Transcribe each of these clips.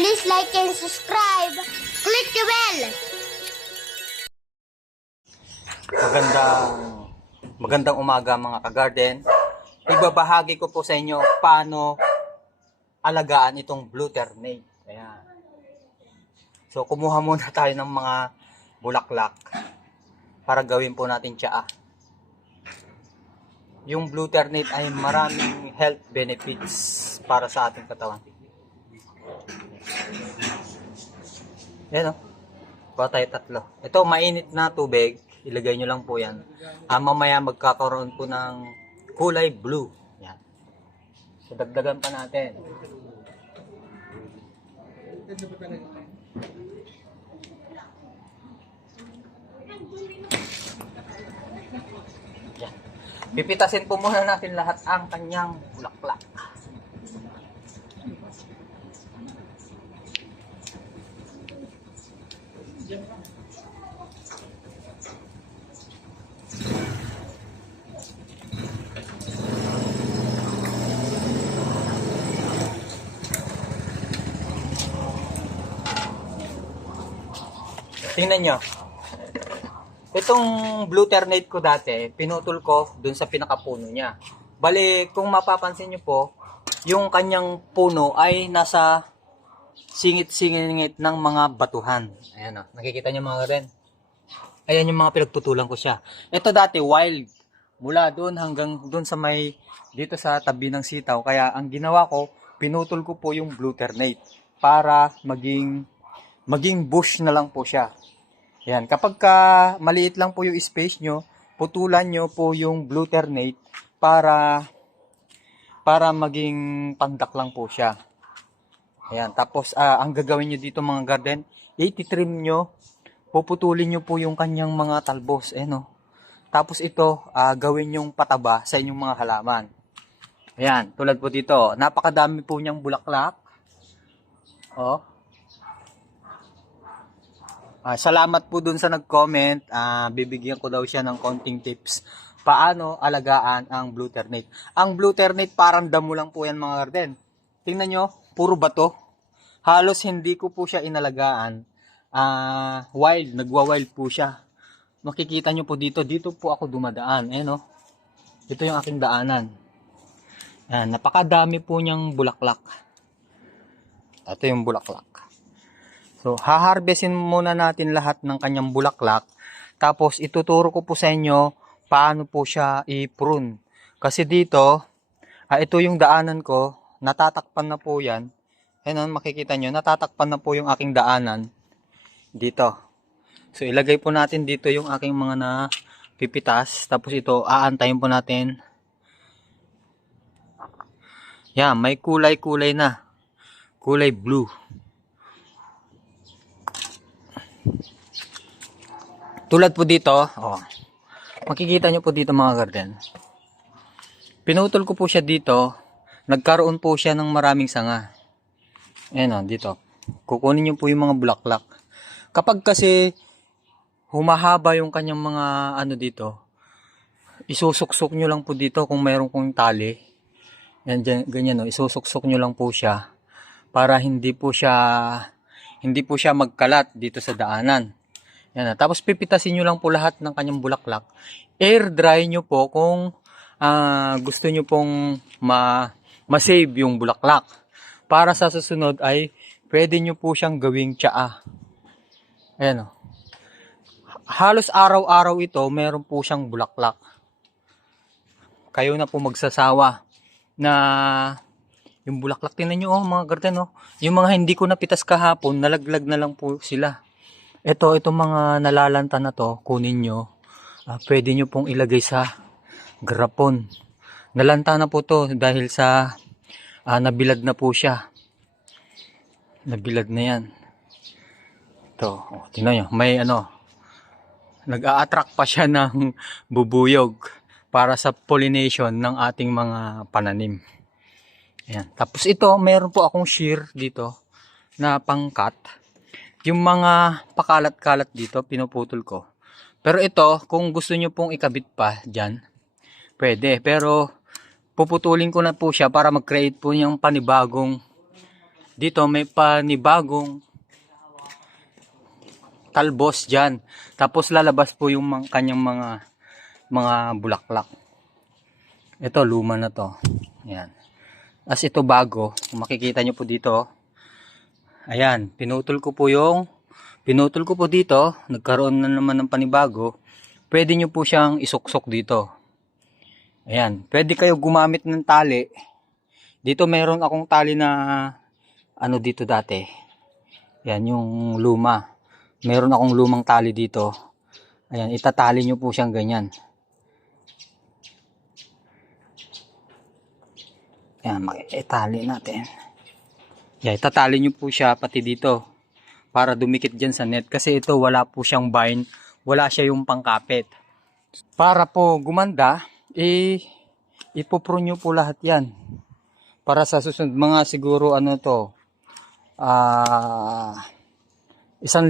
Please like and subscribe. Click the bell. Magandang umaga mga ka-garden. Ibabahagi ko po sa inyo paano alagaan itong blue ternate. Ayan. So kumuha muna tayo ng mga bulaklak para gawin po natin tsaa. Yung blue ternate ay maraming health benefits para sa ating katawan. Ayan o. Kuha tayo tatlo. Ito mainit na tubig. Ilagay nyo lang po yan. Mamaya magkakaroon po ng kulay blue. Yan. So dagdagan pa natin. Yan. Pipitasin po muna natin lahat ang kanyang bulaklak. Tingnan nyo. Itong blue ternate ko dati, pinutol ko dun sa pinakapuno niya. Bali, kung mapapansin nyo po, yung kanyang puno ay nasa singit-singit ng mga batuhan. Ayan o, nakikita nyo mga ren. Ayan yung mga pinagtutulan ko siya. Ito dati wild. Mula doon hanggang doon sa may, dito sa tabi ng sitaw. Kaya ang ginawa ko, pinutol ko po yung blue ternate para maging bush na lang po siya. Yan, kapag maliit lang po yung space nyo, putulan nyo po yung blue ternate para maging pandak lang po siya. Ayan, tapos ang gagawin nyo dito mga garden, ititrim nyo, puputulin nyo po yung kanyang mga talbos. Ayan, tapos ito, gawin yung pataba sa inyong mga halaman. Ayan, tulad po dito, napakadami po niyang bulaklak. Salamat po dun sa nag-comment. Bibigyan ko daw siya ng konting tips paano alagaan ang blue ternate. Ang blue ternate parang damo lang po yan mga garden. Tingnan nyo, puro bato. Halos hindi ko po siya inalagaan. Wild, nagwa-wild po siya. Makikita nyo po dito po ako dumadaan. Ayan, ito yung aking daanan. Ayan, napakadami po niyang bulaklak. Ito yung bulaklak. So, haharvestin muna natin lahat ng kanyang bulaklak. Tapos, ituturo ko po sa inyo paano po siya i-prune. Kasi dito, ito yung daanan ko. Natatakpan na po yan. Ayan, makikita nyo, natatakpan na po yung aking daanan. Dito. So, ilagay po natin dito yung aking mga napipitas. Tapos ito, aantayin po natin. Yan, may kulay-kulay na. Kulay blue. Tulad po dito, makikita nyo po dito mga garden. Pinutol ko po siya dito, nagkaroon po siya ng maraming sanga. Ayan dito. Kukunin nyo po yung mga bulaklak. Kapag kasi humahaba yung kanyang mga dito, isusuksok nyo lang po dito kung mayroon kong tali. Yan, ganyan isusuksok nyo lang po siya para hindi po siya magkalat dito sa daanan. Yan tapos pipitasin nyo lang po lahat ng kanyang bulaklak. Air dry nyo po kung gusto nyo pong ma-save yung bulaklak. Para sa susunod ay pwede nyo po siyang gawing tsaa. Ayan Halos araw-araw ito meron po siyang bulaklak. Kayo na po magsasawa na yung bulaklak. Tingnan nyo mga garden yung mga hindi ko napitas kahapon, nalaglag na lang po sila. Itong mga nalalanta na to, kunin nyo. Pwede nyo pong ilagay sa garapon. Nalanta na po to dahil sa nabilad na po siya. Nabilad na yan. Ito, tingnan nyo, may nag-a-attract pa siya ng bubuyog para sa pollination ng ating mga pananim. Ayan. Tapos ito, mayroon po akong shear dito na pangkat. Yung mga pakalat-kalat dito, pinuputol ko. Pero ito, kung gusto nyo pong ikabit pa dyan, pwede. Pero puputulin ko na po siya para mag-create po ng panibagong dito may panibagong talbos dyan. Tapos lalabas po yung kanyang mga bulaklak. Ito, luma na to. Ayan. As ito bago, kung makikita nyo po dito, ayan, pinutol ko po dito, nagkaroon na naman ng panibago. Pwede nyo po siyang isuksok dito. Ayan, pwede kayo gumamit ng tali. Dito meron akong tali na ano dito dati. Ayan, yung luma. Meron akong lumang tali dito. Ayan, itatali nyo po siyang ganyan. Ayan, itali natin. Ayan, itatali nyo po siya pati dito. Para dumikit dyan sa net. Kasi ito wala po siyang bind. Wala siya yung pangkapit. Para po gumanda, ipupro nyo po lahat yan. Para sa susunod, mga siguro ano to, 1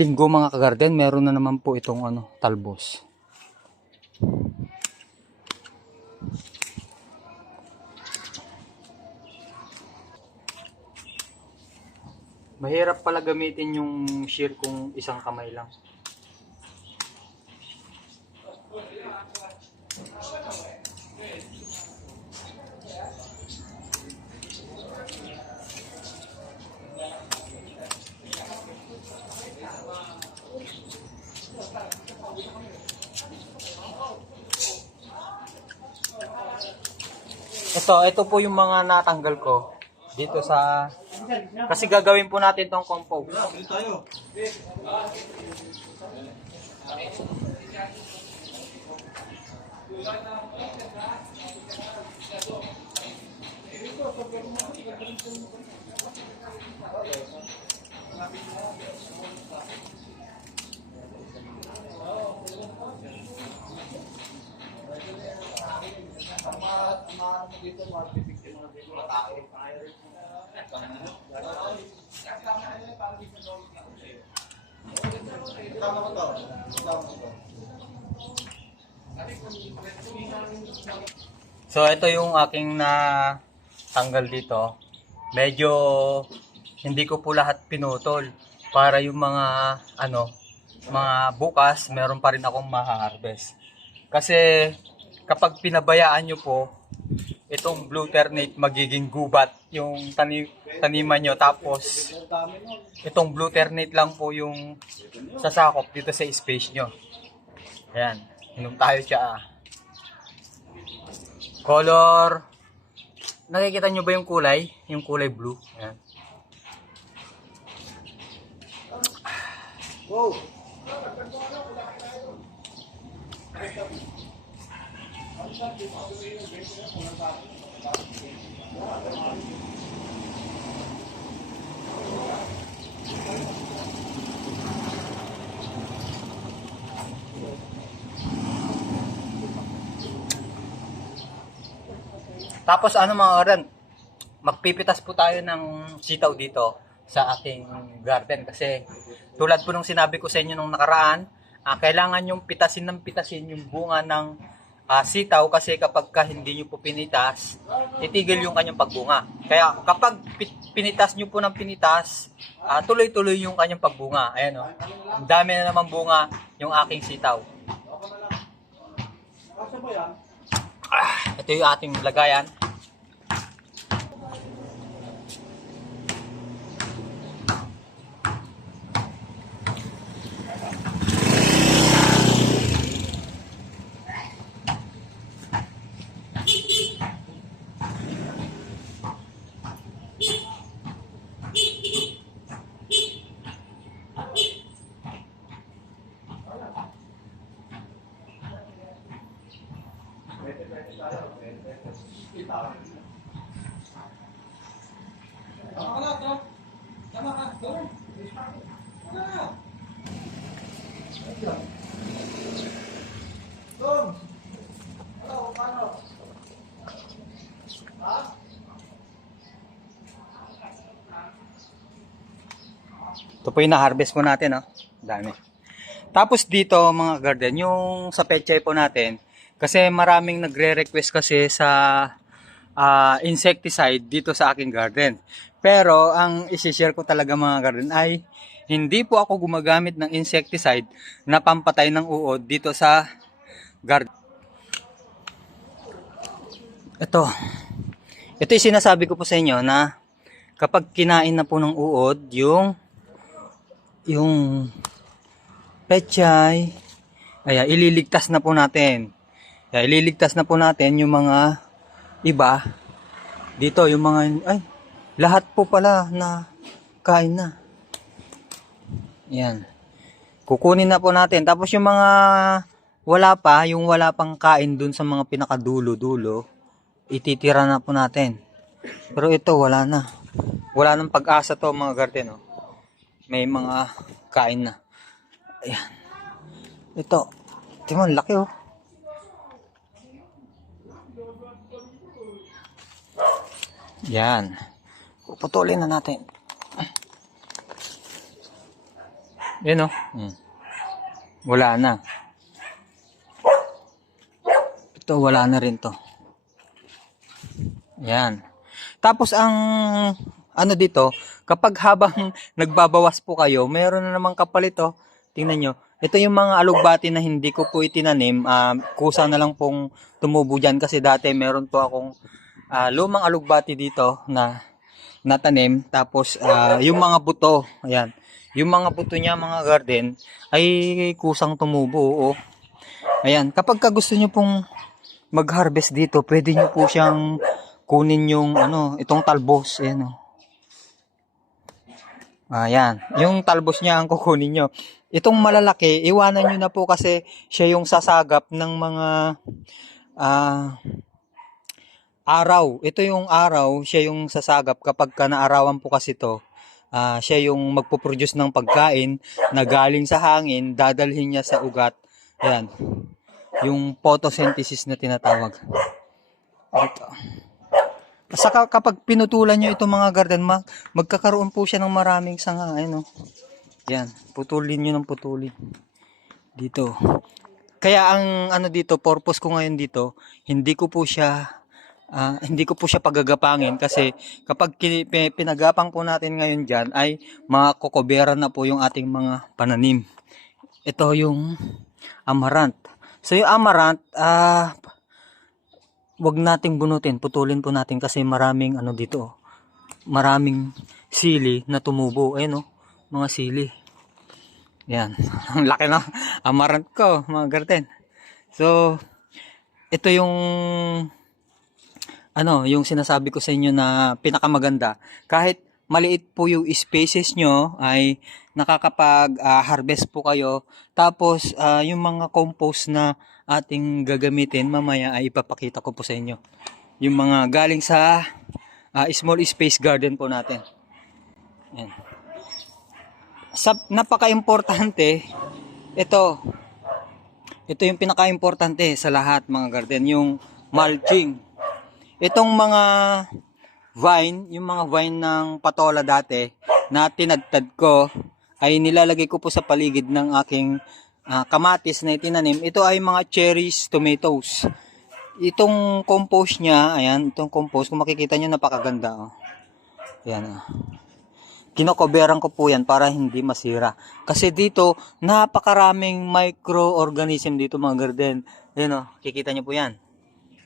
linggo mga kagarden, meron na naman po itong talbos. Mahirap pala gamitin yung shear kung isang kamay lang. Ito po yung mga natanggal ko dito sa, kasi gagawin po natin tong compost. So ito yung aking na tanggal dito. Medyo hindi ko po lahat pinutol para yung mga mga bukas meron pa rin akong ma-harvest. Kasi kapag pinabayaan nyo po itong blue ternate, magiging gubat yung taniman nyo. Tapos itong blue ternate lang po yung sasakop dito sa space nyo. Ayan, inom tayo siya. Color, nakikita nyo ba yung kulay? Yung kulay blue. Ayan. Wow. Tapos mga karan, magpipitas po tayo ng sitaw dito sa aking garden kasi tulad po nung sinabi ko sa inyo nung nakaraan, kailangan yung pitasin yung bunga ng sitaw kasi kapag hindi nyo po pinitas, titigil yung kanyang pagbunga. Kaya kapag pinitas nyo po ng pinitas, tuloy-tuloy yung kanyang pagbunga. Ayan ang dami na naman bunga yung aking sitaw. Ito yung ating lagayan. Ito po yung na-harvest po natin, dami. Tapos dito mga garden, yung sa pechay po natin, kasi maraming nagre-request kasi sa insecticide dito sa aking garden. Pero ang isi-share ko talaga mga garden ay hindi po ako gumagamit ng insecticide na pampatay ng uod dito sa garden. Ito yung sinasabi ko po sa inyo na kapag kinain na po ng uod yung pechay, ay ililigtas na po natin. Ililigtas na po natin yung mga iba dito, yung mga lahat po pala na kain na. Yan. Kukunin na po natin. Tapos yung mga yung wala pang kain dun sa mga pinakadulo-dulo, ititira na po natin. Pero ito wala na. Wala nang pag-asa to mga garden. Oh. May mga kain na. Ayan. Ito. Tingnan, laki oh. Yan. Puputulin na natin. Yan o. Wala na. Ito wala na rin to. Yan. Tapos ang ano dito, kapag habang nagbabawas po kayo, mayroon na namang kapalit oh. Tingnan nyo. Ito yung mga alugbati na hindi ko po itinanim. Kusa na lang pong tumubo dyan kasi dati meron po akong lumang alugbati dito na natanim. Tapos yung mga buto, ayan. Yung mga buto niya mga garden ay kusang tumubo. Oh. Ayan, kapag gusto nyo pong mag-harvest dito, pwede nyo po siyang kunin yung itong talbos. Ayan oh. Ayan, yung talbos niya ang kukunin nyo. Itong malalaki, iwanan nyo na po kasi siya yung sasagap ng mga araw. Ito yung araw, siya yung sasagap kapag naarawan po kasi to. Siya yung magpo-produce ng pagkain na galing sa hangin, dadalhin niya sa ugat. Ayan, yung photosynthesis na tinatawag. Ito. Saka kapag pinutulan nyo itong mga garden, magkakaroon po siya ng maraming sanga. Ayan, oh. Yan, putulin nyo ng putulin. Dito. Kaya ang dito, purpose ko ngayon dito, hindi ko po siya pagagapangin kasi kapag pinagapang po natin ngayon dyan ay makokobera na po yung ating mga pananim. Ito yung amaranth. So yung amaranth, wag nating bunutin, putulin po natin kasi maraming dito. Maraming sili na tumubo. Ayun oh, mga sili. Yan. Ang laki na amaranth ko, mga garden. So, ito yung yung sinasabi ko sa inyo na pinakamaganda. Kahit maliit po yung spaces nyo ay nakakapag-harvest po kayo. Tapos, yung mga compost na ating gagamitin mamaya ay ipapakita ko po sa inyo. Yung mga galing sa small space garden po natin. Yan. Napaka-importante, ito yung pinaka-importante sa lahat mga garden, yung mulching. Itong mga yung mga vine ng patola dati na tinadtad ko ay nilalagay ko po sa paligid ng aking kamatis na itinanim. Ito ay mga cherries, tomatoes. Itong compost niya, ayan, itong compost, kung makikita nyo napakaganda. Oh. Ayan, oh. Kinokoberan ko po yan para hindi masira. Kasi dito, napakaraming microorganism dito mga garden. Ayan o, kikita nyo po yan.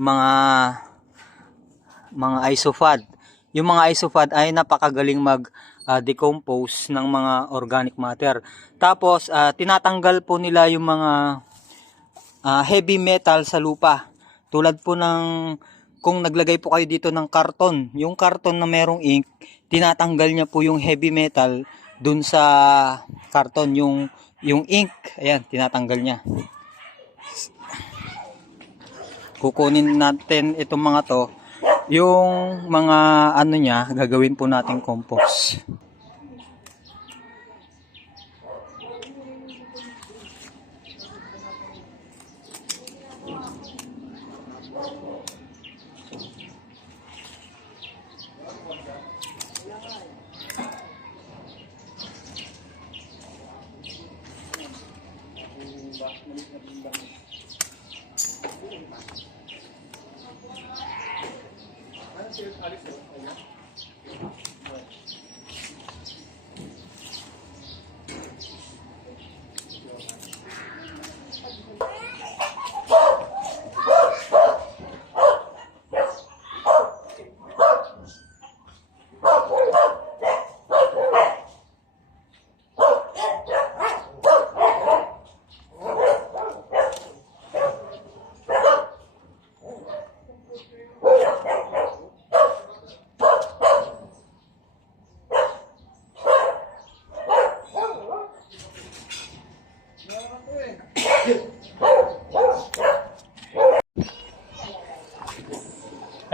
Mga isofad. Yung mga isofad ay napakagaling mag-decompose ng mga organic matter. Tapos, tinatanggal po nila yung mga heavy metal sa lupa. Tulad po ng kung naglagay po kayo dito ng karton, yung karton na merong ink, tinatanggal niya po yung heavy metal dun sa karton, yung ink, ayan, tinatanggal niya. Kukunin natin itong mga to, yung mga niya, gagawin po natin compost.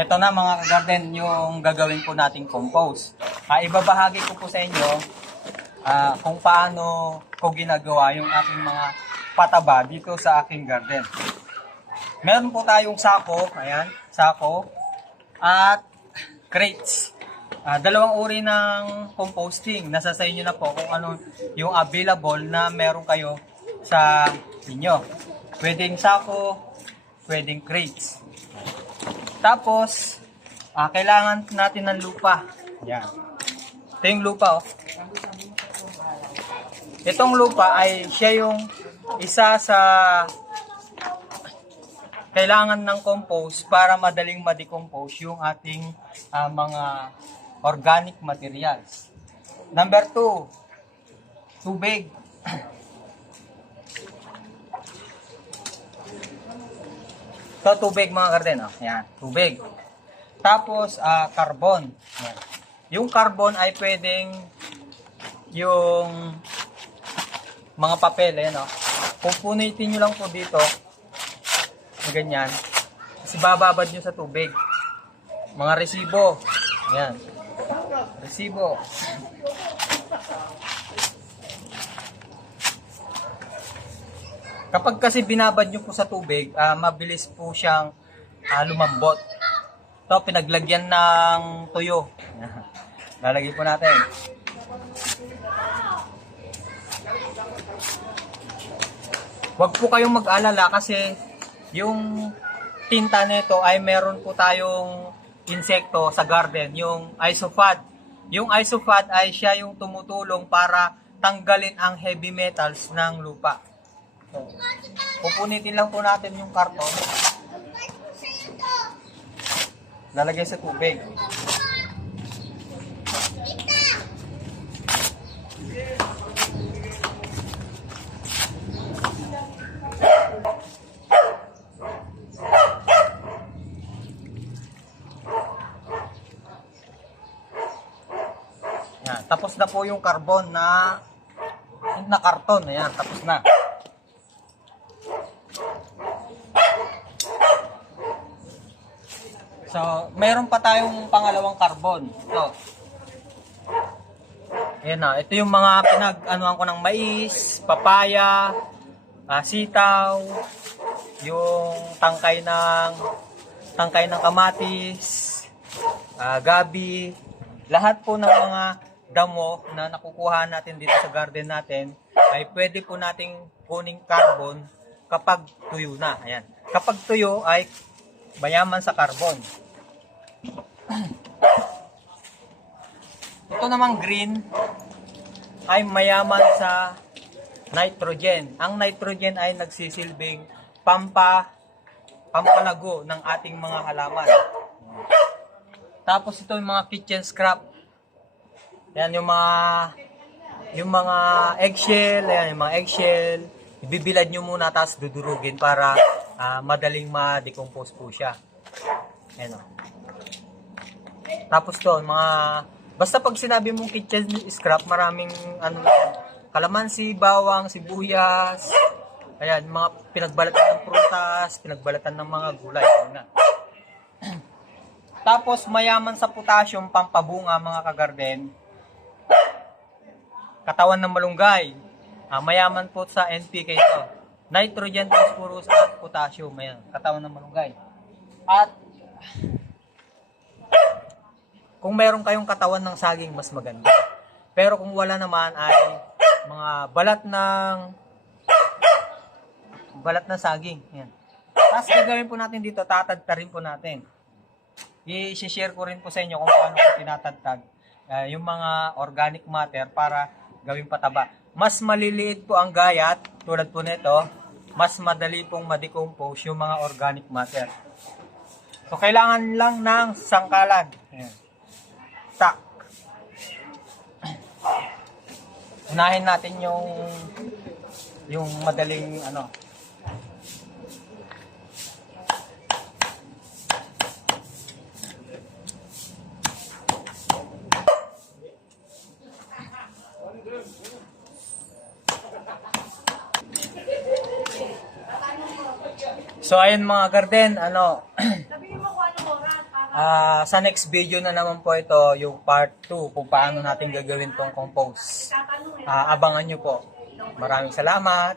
Ito na mga ka-garden, yung gagawin po nating compost. Ibabahagi ko po sa inyo kung paano ko ginagawa yung aking mga pataba dito sa aking garden. Meron po tayong sako, ayan, sako, at crates. Dalawang uri ng composting. Nasa sa inyo na po kung ano yung available na meron kayo sa inyo. Pwedeng sako, pwedeng crates. Tapos, kailangan natin ng lupa. Yan. Ito yung lupa, oh. Itong lupa ay siya yung isa sa kailangan ng compost para madaling ma-decompose yung ating mga organic materials. Number 2, tubig. So, tubig mga garden, oh. Yan, tubig. Tapos, carbon. Yan. Yung carbon ay pwedeng yung mga papel, ayan, oh. Pupunitin nyo lang po dito, ganyan. Kasi bababad nyo sa tubig. Mga resibo. Ayan. Resibo. Kapag kasi binabad nyo po sa tubig, mabilis po siyang lumambot. Ito, pinaglagyan ng tuyo. Lalagay po natin. Huwag po kayong mag-alala kasi yung tinta nito ay meron po tayong insekto sa garden, yung isofad. Yung isofad ay siya yung tumutulong para tanggalin ang heavy metals ng lupa. So, pupunitin lang po natin yung karton. Lalagay sa tubig. Yan, tapos na po yung carbon na karton. Ayan, tapos na. So, mayroon pa tayong pangalawang carbon. Ito. Ayan na. Ito yung mga pinag-anuhan ko ng mais, papaya, sitaw, yung tangkay ng kamatis, gabi. Lahat po ng mga damo na nakukuha natin dito sa garden natin ay pwede po nating kuning carbon kapag tuyo na. Ayan. Kapag tuyo ay mayaman sa carbon. Ito namang green ay mayaman sa nitrogen. Ang nitrogen ay nagsisilbing pampalago ng ating mga halaman. Tapos ito yung mga kitchen scrap. Yan yung mga eggshell, ayan yung mga eggshell. Ibibilad nyo muna tapos dudurugin para madaling ma-decompose po siya. Ayan o. Tapos to, basta pag sinabi mong kitchen scrap, maraming kalamansi, bawang, sibuyas, ayan, mga pinagbalatan ng prutas, pinagbalatan ng mga gulay. Ayan. Tapos mayaman sa potassium, pampabunga mga kagarden. Katawan ng malunggay. Mayaman po sa NPK ito. Nitrogen, phosphorus at potassium. Ayan, katawan ng malunggay. At kung meron kayong katawan ng saging, mas maganda. Pero kung wala naman ay mga balat na saging. Ayan. Tapos gagawin po natin dito, tatadtarin po natin. I-share ko rin po sa inyo kung paano ko tinatagtag yung mga organic matter para gawing pataba. Mas maliliit po ang gayat, tulad po nito, mas madali pong ma-decompose yung mga organic matter. So, kailangan lang ng sangkalan. Ayan. Tak. Unahin natin yung madaling So ayun mga garden, Sa next video na naman po ito, yung part 2, kung paano natin gagawin tong compost. Abangan nyo po. Maraming salamat.